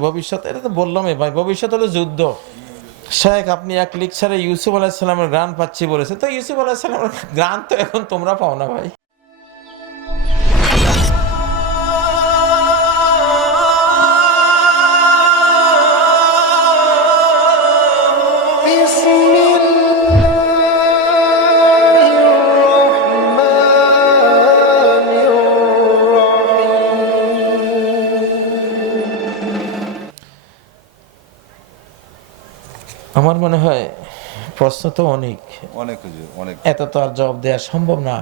ভবিষ্যৎ এটা তো বললামই ভাই, ভবিষ্যৎ হলো যুদ্ধ। শেখ আপনি এক লেকচারে ইউসুফ আলাইহিস সালামের গান পাচ্ছি বলেছে, তো ইউসুফ আলাইহিস সালামের গান তো এখন তোমরা পাও না ভাই। আমার মনে হয় প্রশ্ন তো অনেক অনেক অনেক এত তো আর জবাব দেওয়া সম্ভব না,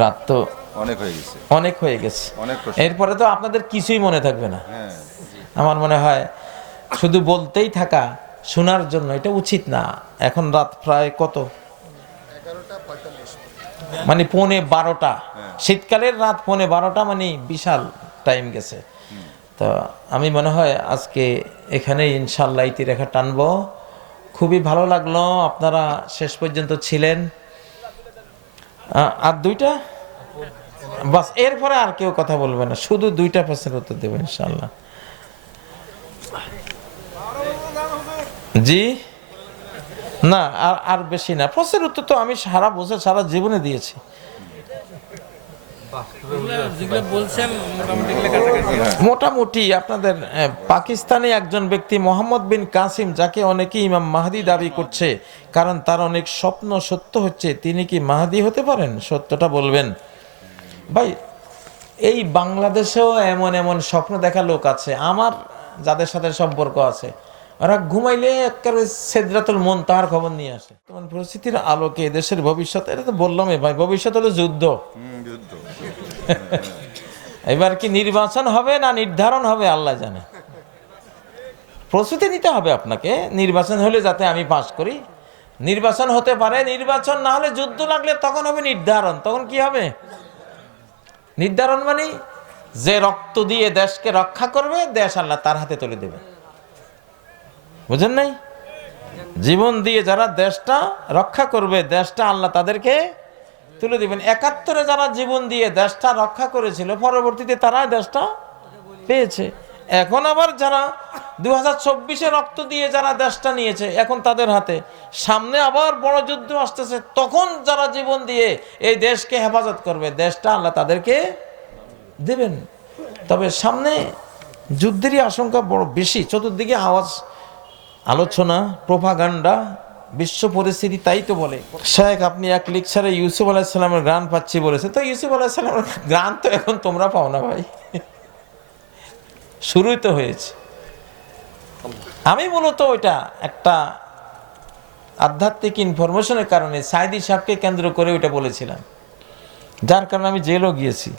রাত তো অনেক হয়ে গেছে, অনেক হয়ে গেছে। অনেক প্রশ্ন। এরপরে তো আপনাদের কিছুই মনে থাকবে না। হ্যাঁ, আমার মনে হয় শুধু বলতেই থাকা শোনার জন্য এটা উচিত না। এখন রাত প্রায় কত, মানে 11:45। শীতকালের রাত 11:45, মানে বিশাল টাইম গেছে। তো আমি মনে হয় আজকে এখানে ইনশাল্লাহ ইতিরেখা টানবো। খুবই ভালো লাগলো আপনারা শেষ পর্যন্ত ছিলেন। আর দুইটা বাস, এরপরে আর কেউ কথা বলবে না, শুধু দুইটা প্রশ্নের উত্তর দেবো ইনশাল্লাহ। জি না, আর আর বেশি না। প্রশ্নের উত্তর তো আমি সারা বছর সারা জীবনে দিয়েছি। মোটামুটি আপনাদের পাকিস্তানে একজন ব্যক্তি মোহাম্মদ বিন কাসিম, যাকে অনেকে ইমাম মাহদি দাবি করছে, কারণ তার অনেক স্বপ্ন সত্য হচ্ছে, তিনি কি মাহদি হতে পারেন? সত্যটা বলবেন ভাই। এই বাংলাদেশেও এমন এমন স্বপ্ন দেখা লোক আছে, আমার যাদের সাথে সম্পর্ক আছে, ওরা ঘুমাইলে একেবারে সিদরাতুল মুনতাহার খবর নিয়ে আসে। তোমার পরিস্থিতির আলোকে দেশের ভবিষ্যৎ, এটা তো বললামই ভাই, ভবিষ্যৎ হলো যুদ্ধ। যুদ্ধ। এবার কি নির্বাচন হবে না নির্ধারণ হবে আল্লাহ জানে। প্রস্তুতি নিতে হবে আপনাকে। নির্বাচন হলে যাতে আমি পাস করি, নির্বাচন হতে পারে, নির্বাচন না হলে যুদ্ধ লাগলে তখন হবে নির্ধারণ। তখন কি হবে নির্ধারণ? মানে যে রক্ত দিয়ে দেশকে রক্ষা করবে, দেশ আল্লাহ তার হাতে তুলে দেবে। বুঝেন নাই? জীবন দিয়ে যারা দেশটা রক্ষা করবে, দেশটা আল্লাহ তাদেরকে তুলে দিবেন। 71-এ যারা জীবন দিয়ে দেশটা রক্ষা করেছিল, পরবর্তীতে তারা দেশটা পেয়েছে। এখন আবার যারা 2024-এ রক্ত দিয়ে যারা দেশটা নিয়েছে, এখন তাদের হাতে। সামনে আবার বড় যুদ্ধ আসতেছে, তখন যারা জীবন দিয়ে এই দেশকে হেফাজত করবে, দেশটা আল্লাহ তাদেরকে দেবেন। তবে সামনে যুদ্ধেরই আশঙ্কা বড় বেশি। চতুর্দিকে আওয়াজ, আলোচনা, প্রোপাগান্ডা, বিশ্ব পরিস্থিতি তাই তো বলে। শেখ আপনি এক লেকচারে ইউসুফ আলাইহিস সালামের গান পাচ্ছি বলেছে, তো ইউসুফ আলাইহিস সালামের গান তো এখন তোমরা পাও না ভাই। শুরুই তো হয়েছে। আমি মূলত ওইটা একটা আধ্যাত্মিক ইনফরমেশনের কারণে সাইদি সাহেবকে কেন্দ্র করে ওইটা বলেছিলাম, যার কারণে আমি জেলও গিয়েছি।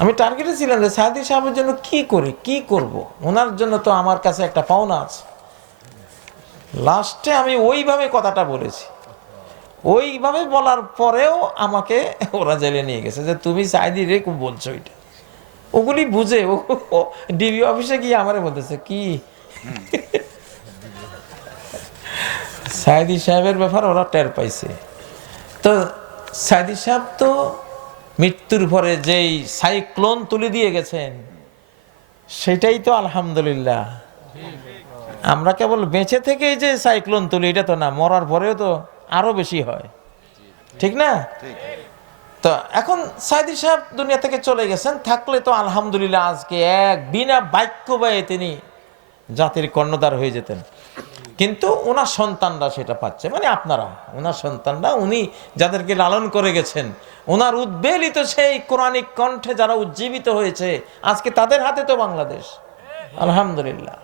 আমি টার্গেটে ছিলাম যে সাইদি সাহেবের জন্য কি করি, কি করব। ওনার জন্য তো আমার কাছে একটা পাওনা আছে। লাস্টে আমি ওইভাবে কথাটা বলেছি। ওইভাবে বলার পরেও আমাকে ওরা জেলে নিয়ে গেছে, যে তুমি সাইদি রে খুব বলছো ওইটা। ওগুলি বুঝে ও ডিবি অফিসে গিয়ে আমারে বলতেছে কি সাইদি সাহেবের ব্যাপার ওরা টের পাইছে। তো সাইদি সাহেব তো মৃত্যুর পরে যেই সাইক্লোন তুলে দিয়ে গেছেন, সেটাই তো আলহামদুলিল্লাহ। আমরা কেবল বেঁচে থেকেই যে সাইক্লোন তুলি এটা তো না, মরার পরেও তো আরো বেশি হয়, ঠিক না? তো এখন সাইদি সাহেব দুনিয়া থেকে চলে গেছেন, থাকলে তো আলহামদুলিল্লাহ আজকে এক বিনা বাক্য ব্যয়ে তিনি জাতির কর্ণধার হয়ে যেতেন। কিন্তু ওনার সন্তানরা সেটা পাচ্ছে, মানে আপনারা, ওনার সন্তানরা, উনি যাদেরকে লালন করে গেছেন, ওনার উদ্বেলিত সেই কোরআনিক কণ্ঠে যারা উজ্জীবিত হয়েছে, আজকে তাদের হাতে তো বাংলাদেশ, আলহামদুলিল্লাহ।